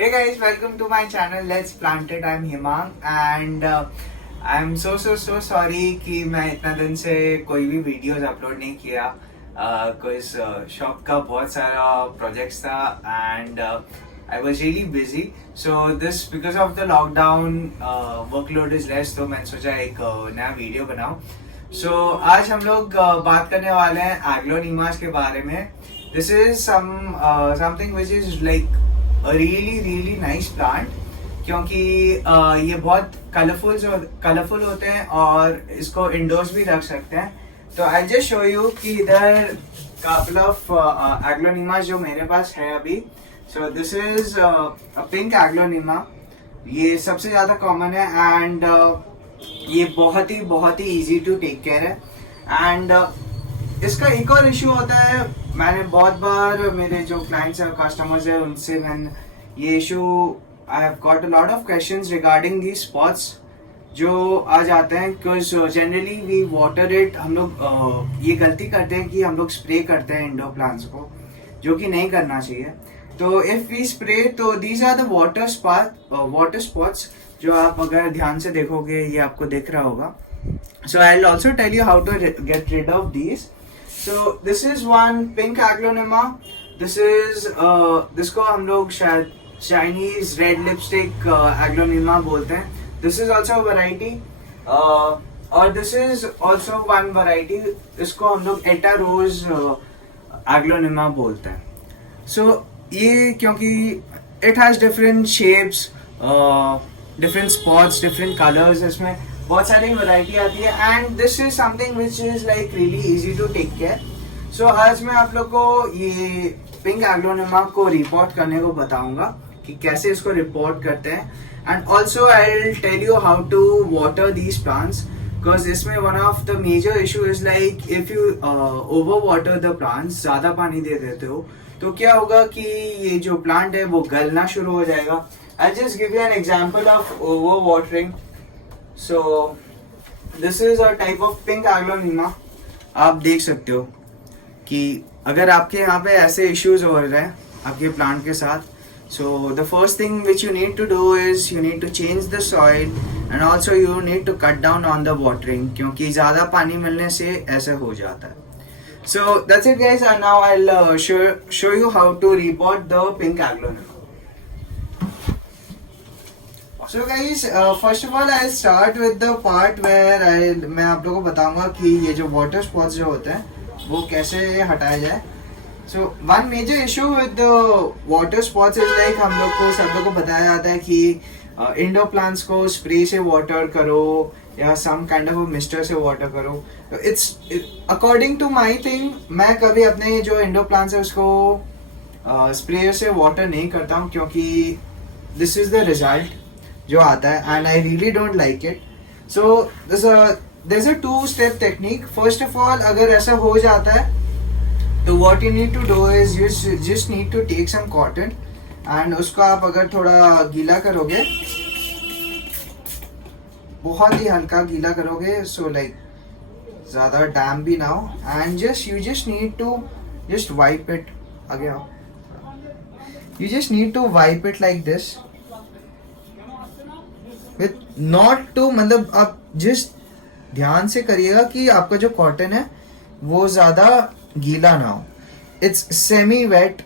Hey guys, welcome to my channel Let's Plant It. I'm Himang and I'm so sorry कि मैं इतना दिन से कोई भी वीडियोस अपलोड नहीं किया कुछ शॉप का बहुत सारा प्रोजेक्ट्स था and I was really busy. So this because of the lockdown workload is less, तो मैंने सोचा एक नया वीडियो बनाऊं. So आज हम लोग बात करने वाले हैं एग्लोनीमास के बारे में. This is something which is like a really nice plant क्योंकि ये बहुत कलरफुल होते हैं और इसको इंडोर्स भी रख सकते हैं. तो आई जस्ट शो यू कि इधर कपल ऑफ एग्लोनीमा जो मेरे पास है अभी. सो this is a pink aglaonema. ये सबसे ज़्यादा कॉमन है एंड ये बहुत ही इजी टू टेक केयर है. एंड इसका एक और इशू होता है, मैंने बहुत बार मेरे जो क्लाइंट्स और कस्टमर्स है उनसे मैंने ये issue I have got a lot of questions regarding the spots जो आ जाते हैं. Because generally we water it. हम लोग ये गलती करते हैं कि हम लोग स्प्रे करते हैं इंडोर प्लांट्स को, जो कि नहीं करना चाहिए. तो इफ वी स्प्रे तो these are the water spots जो आप अगर ध्यान से देखोगे ये आपको दिख रहा होगा. So I will also tell you how to get rid of these. So this is one pink aglonema. This को हम लोग शायद Chinese red lipstick aglonema बोलते हैं. This is also a variety. और this is also one variety. इसको हम लोग Eta Rose aglonema बोलते हैं. So ये क्योंकि it has different shapes, different spots, different colors. इसमें बहुत सारी वैरायटी आती है and this is something which is like really easy to take care. So आज मैं आप लोग को ये पिंक एग्लोनीमा को रिपोर्ट करने को बताऊंगा कि कैसे इसको रिपोर्ट करते हैं. And also I will tell you how to water these plants because इसमें one of the major issue is like if you over water the plants, ज़्यादा पानी दे देते हो तो क्या होगा कि ये जो प्लांट है वो गलना शुरू हो जाएगा. I just give you an example of over watering. So this is a type of pink aglonema. आप देख सकते हो कि अगर आपके यहाँ पे ऐसे issues हो रहे हैं आपके प्लांट के साथ, so the first thing which you need to do is you need to change the soil and also you need to cut down on the watering क्योंकि ज़्यादा पानी मिलने से ऐसा हो जाता है. So that's it guys, and now I'll show you how to repot the pink aglonema. So guys, first of all I'll start with the part where मैं आप लोगों को बताऊंगा कि ये जो वाटर स्पॉट्स जो होते हैं वो कैसे हटाया जाए. So one major issue with the water spots is like हम लोग को सब लोग को बताया जाता है कि इंडोर प्लांट्स को स्प्रे से वाटर करो या सम काइंड ऑफ मिस्टर से वाटर करो. तो it's according to my thing, मैं कभी अपने जो इंडोर प्लांट्स है उसको स्प्रे से वाटर नहीं करता हूँ क्योंकि दिस इज द रिजल्ट जो आता है and I really don't like it. So there's a two step technique. First of all अगर ऐसा हो जाता है तो what you need to do is you just need to take some cotton and उसको आप अगर थोड़ा गीला करोगे, बहुत ही हल्का गीला करोगे, so like ज़्यादा डैम भी ना हो, and you just need to just wipe it. आगे आओ. You just need to wipe it like this. With not to मतलब आप जिस ध्यान से करिएगा कि आपका जो कॉटन है वो ज़्यादा गीला ना हो. It's semi wait.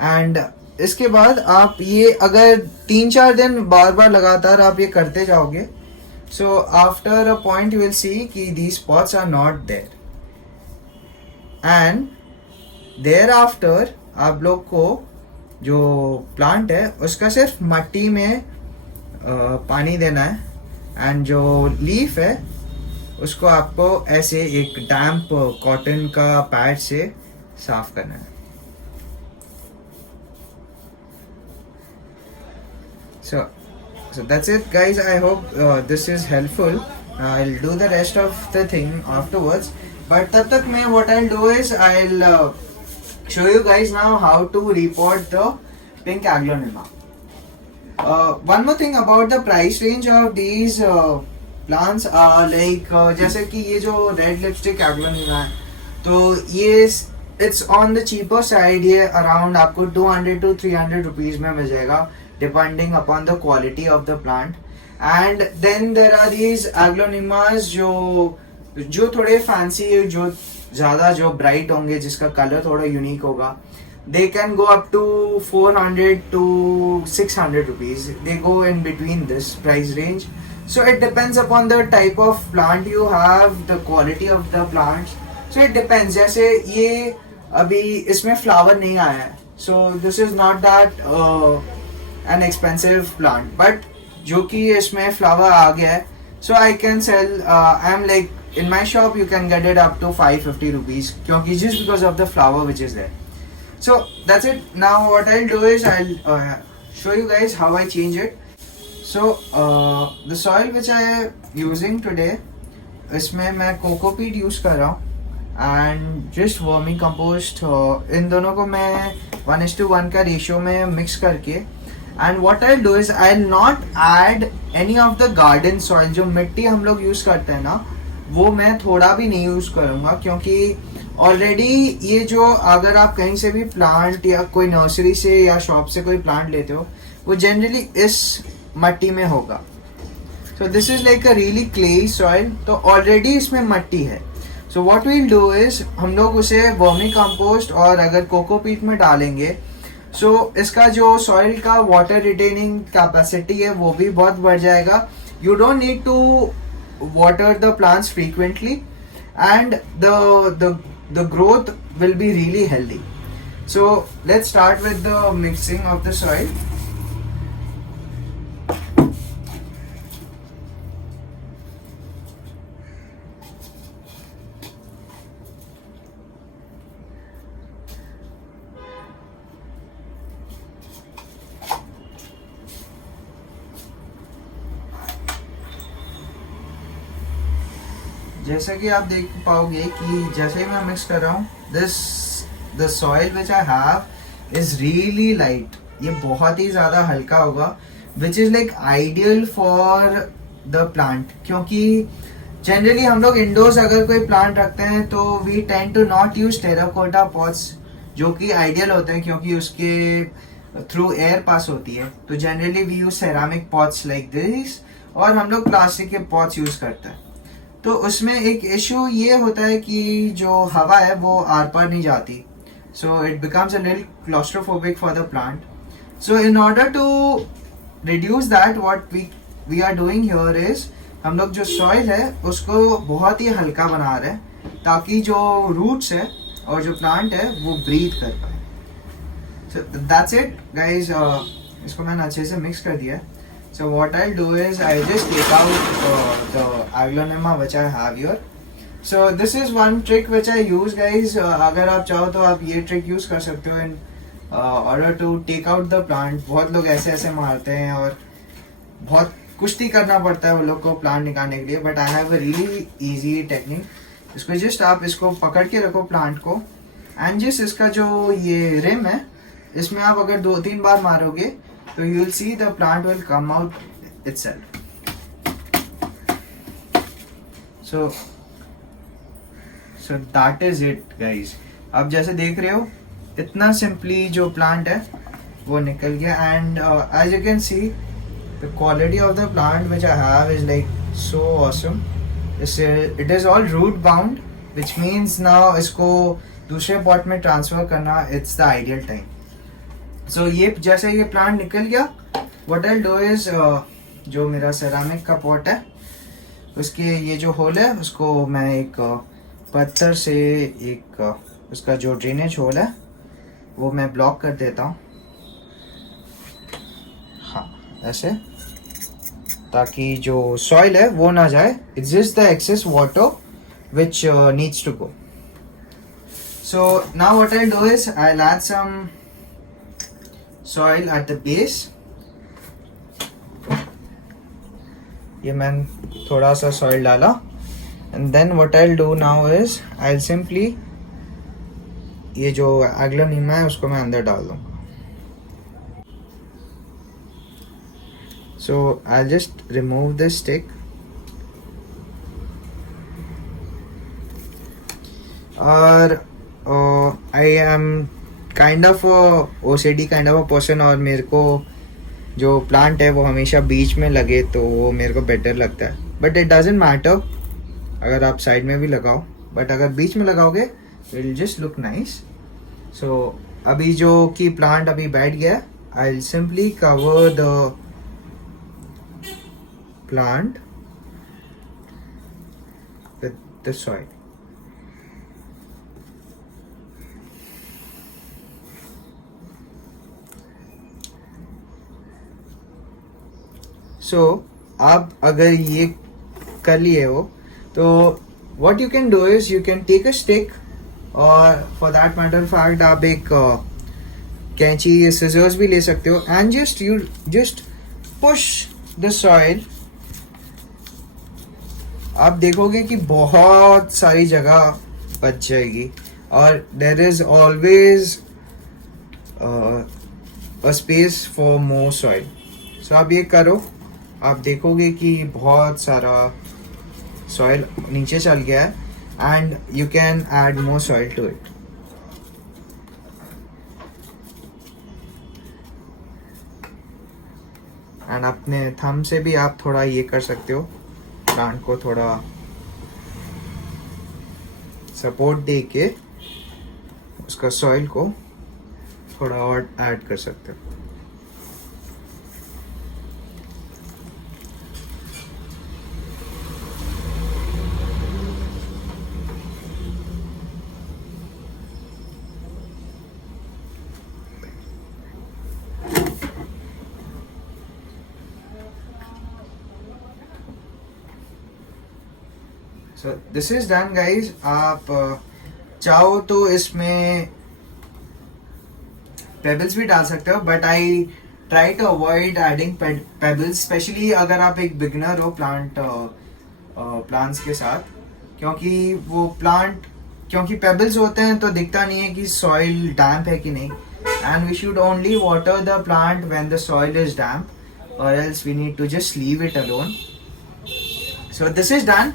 एंड इसके बाद आप ये अगर 3-4 दिन बार लगातार आप ये करते जाओगे, so after a point you will see कि these spots are not there. And thereafter आप लोग को जो प्लांट है उसका सिर्फ मट्टी में पानी देना है एंड जो लीफ है उसको आपको ऐसे एक डैम्प कॉटन का पैड से साफ करना है. So that's it guys. I hope this is helpful. I'll do the rest of the thing afterwards, but तब तक मैं what I'll do is I'll show you guys now how to repot the pink aglonema. One more thing about the price range of these plants are like जैसे कि ये जो red lipstick aglaonema है तो ये it's on the cheaper side. ये around आपको 200 to 300 rupees में मिल जाएगा, depending upon the quality of the plant. And then there are these aglaonemas जो थोड़े फैंसी, जो ज्यादा जो ब्राइट होंगे, जिसका कलर थोड़ा यूनिक होगा. They can go up to 400 to 600 rupees. They go in between this price range. So it depends upon the type of plant you have, the quality of the plants. So it depends. जैसे ये अभी इसमें flower नहीं आया है, so this is not that an expensive plant. But जो कि इसमें flower आ गया है, so I can sell. I'm like in my shop you can get it up to 550 rupees. क्योंकि just because of the flower which is there. So that's it. Now what I'll do is I'll show you guys how I change it. So the soil which I am using today, इसमें मैं cocopeat use कर रहा हूँ and just vermi compost. इन दोनों को मैं 1:1 का ratio में मिक्स करके, and what I do is I not add any of the garden soil. जो मिट्टी हम लोग यूज करते हैं ना, वो मैं थोड़ा भी नहीं यूज करूँगा, क्योंकि ऑलरेडी ये जो अगर आप कहीं से भी प्लांट या कोई नर्सरी से या शॉप से कोई प्लांट लेते हो, वो जनरली इस मट्टी में होगा. So this is like a really clayey soil. तो ऑलरेडी इसमें मट्टी है. So what we'll do is हम लोग उसे वर्मी कंपोस्ट और अगर कोकोपीट में डालेंगे, सो इसका जो सॉइल का वाटर रिटेनिंग कैपेसिटी है वो भी बहुत बढ़ जाएगा. You don't need to water the plants frequently and the growth will be really healthy. So let's start with the mixing of the soil. जैसा कि आप देख पाओगे कि जैसे ही मैं मिक्स कर रहा हूँ, the soil which I have is really light. ये बहुत ही ज़्यादा हल्का होगा, which is like ideal for the plant. क्योंकि जनरली हम लोग इंडोर्स अगर कोई प्लांट रखते हैं तो we tend to not use terracotta pots, जो कि आइडियल होते हैं क्योंकि उसके थ्रू एयर पास होती है. तो generally we use ceramic pots like this, और हम लोग प्लास्टिक के पॉट्स यूज करते हैं. तो उसमें एक इशू ये होता है कि जो हवा है वो आर पार नहीं जाती. So it becomes a little claustrophobic for the plant. So in order to reduce that, what we are doing here is हम लोग जो सॉइल है उसको बहुत ही हल्का बना रहे हैं, ताकि जो रूट्स है और जो प्लांट है वो ब्रीथ कर पाए. So that's it guys. इसको मैंने अच्छे से मिक्स कर दिया है. So what I'll do is I'll just take out the aglonema which I have here. So this is one trick which I use, guys. अगर आप चाहो तो आप ये trick use कर सकते हो in order to take out the plant. बहुत लोग ऐसे ऐसे मारते हैं और बहुत कुश्ती करना पड़ता है वो लोग को प्लांट निकालने के लिए. But I have a really easy technique. इसको just आप इसको पकड़ के रखो प्लांट को, and just इसका जो ये रिम है, इसमें आप अगर 2-3 बार मारोगे तो you will see the plant will come out itself. So that is it, guys. आप जैसे देख रहे हो इतना सिंपली जो प्लांट है वो निकल गया. And as you can see the quality of the plant which I have is like so awesome. It is all root bound, which means now इसको दूसरे पॉट में ट्रांसफर करना it's the ideal time. सो ये जैसे ये plant निकल गया, what I do is जो मेरा सेरामिक का पॉट है उसके ये जो होल है उसको मैं एक पत्थर से एक उसका जो ड्रेनेज होल है वो मैं ब्लॉक कर देता हूँ. हाँ ऐसे, ताकि जो सॉइल है वो ना जाए. It's just the excess water which needs to go. So now what I do is I add some soil at the base. ये मैंने थोड़ा सा soil डाला, and then what I'll do now is I'll simply ये जो aglaonema है उसको मैं अंदर डाल दूंगा. So I'll just remove this stick. और I am kind of OCD kind of a person, और मेरे को जो प्लांट है वो हमेशा बीच में लगे तो वो मेरे को बेटर लगता है. बट इट डजेंट मैटर अगर आप साइड में भी लगाओ, बट अगर बीच में लगाओगे will just look nice. So अभी जो कि प्लांट अभी बैठ गया, I will simply cover the plant with the soil. So आप अगर ये कर लिए हो तो what you can do is you can take a stick, और for that matter of fact आप एक कैंची या scissors भी ले सकते हो, and you just push the soil. आप देखोगे कि बहुत सारी जगह बच जाएगी, और there is always a space for more soil. So आप ये करो, आप देखोगे कि बहुत सारा सॉइल नीचे चल गया है, and you can add more soil to it. And अपने थंब से भी आप थोड़ा ये कर सकते हो, प्लांट को थोड़ा सपोर्ट दे के उसका सॉइल को थोड़ा और ऐड कर सकते हो. So this is done guys. आप चाहो तो इसमें पेबल्स भी डाल सकते हो, but I try to avoid adding pebbles, especially अगर आप एक बिगिनर हो प्लांट्स के साथ, क्योंकि पेबल्स होते हैं तो दिखता नहीं है कि सॉइल डैम्प है कि नहीं, and we should only water the plant when the soil is damp, और else we need to just leave it alone. So this is done.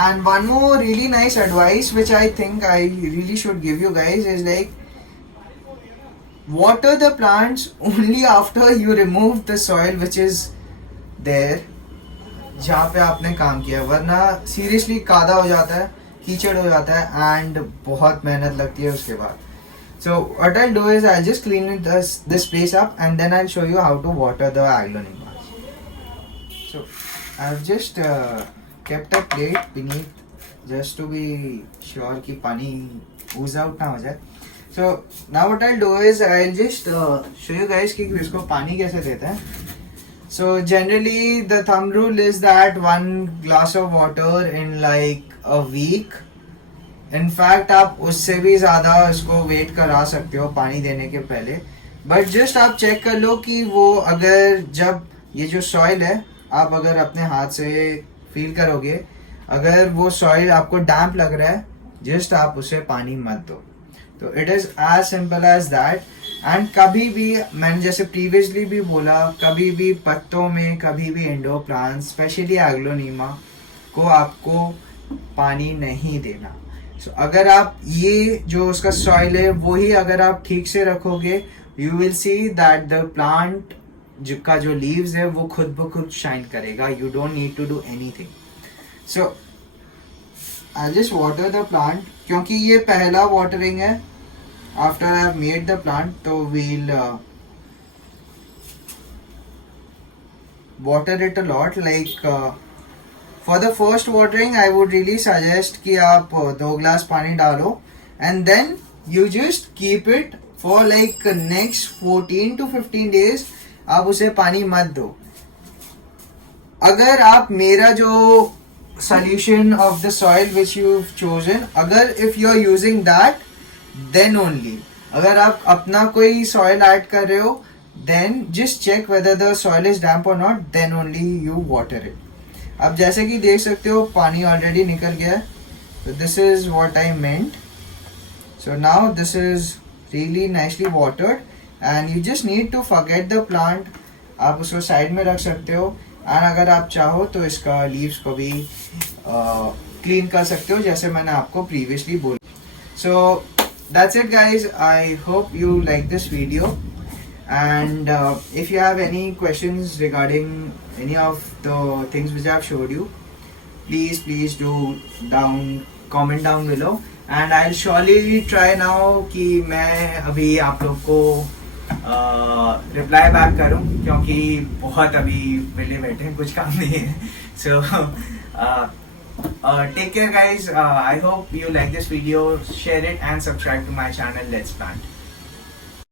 And one more really nice advice which I think I really should give you guys is like, water the plants only after you remove the soil which is there जहाँ पे आपने काम किया, वरना seriously कादा हो जाता है, कीचड़ हो जाता है, एंड बहुत मेहनत लगती है उसके बाद. So what I'll do is I'll just clean this place up, and then I'll show you how to water the Aglaonema. So I've just kept a plate beneath just to be sure कि पानी ooze out ना हो जाए. So now what I'll do is I'll just show you guys कि इसको पानी कैसे देते हैं. So generally the thumb rule is that 1 glass of water in like a week. In fact आप उससे भी ज़्यादा इसको वेट करा सकते हो पानी देने के पहले, बट जस्ट आप चेक कर लो कि वो अगर जब ये जो सॉइल है आप अगर अपने हाथ से फील करोगे, अगर वो सॉइल आपको डैम्प लग रहा है, जस्ट आप उसे पानी मत दो. To it is as simple as that. And कभी भी, मैंने जैसे प्रीवियसली भी बोला, कभी भी पत्तों में, कभी भी इंडोर प्लांट स्पेशली एग्लोनीमा को आपको पानी नहीं देना. सो अगर आप ये जो उसका सॉइल है वही अगर आप ठीक से रखोगे, you will see that the plant जिसका जो लीव्स है वो खुद ब खुद शाइन करेगा. You don't need to do anything. So I just water the plant, क्योंकि ये पहला वाटरिंग है after I have made the plant, तो we'll water it a lot. Like for the first watering I would really suggest कि आप 2 glass पानी डालो, and then you just keep it for like next 14 to 15 days. आप उसे पानी मत दो. अगर आप मेरा जो solution of the soil which you've chosen, अगर if you are using that, then only, अगर आप अपना कोई soil add कर रहे हो, then just check whether the soil is damp or not, then only you water it. अब जैसे कि देख सकते हो पानी already निकल गया है. So this is what I meant. So now this is really nicely watered. And you just need to forget the plant. आप उसको साइड में रख सकते हो, एंड अगर आप चाहो तो इसका लीव्स को भी क्लीन कर सकते हो जैसे मैंने आपको प्रीवियसली बोला. सो that's it, guys. I hope you like this video. And if you have any questions regarding any of the things which I have showed you, please do comment down below. And I'll surely try now कि मैं अभी आप लोग को reply back करूं, क्योंकि बहुत अभी मिले बैठे हैं, कुछ काम नहीं है. So take care, guys. I hope you like this video. Share it and subscribe to my channel. Let's Plant.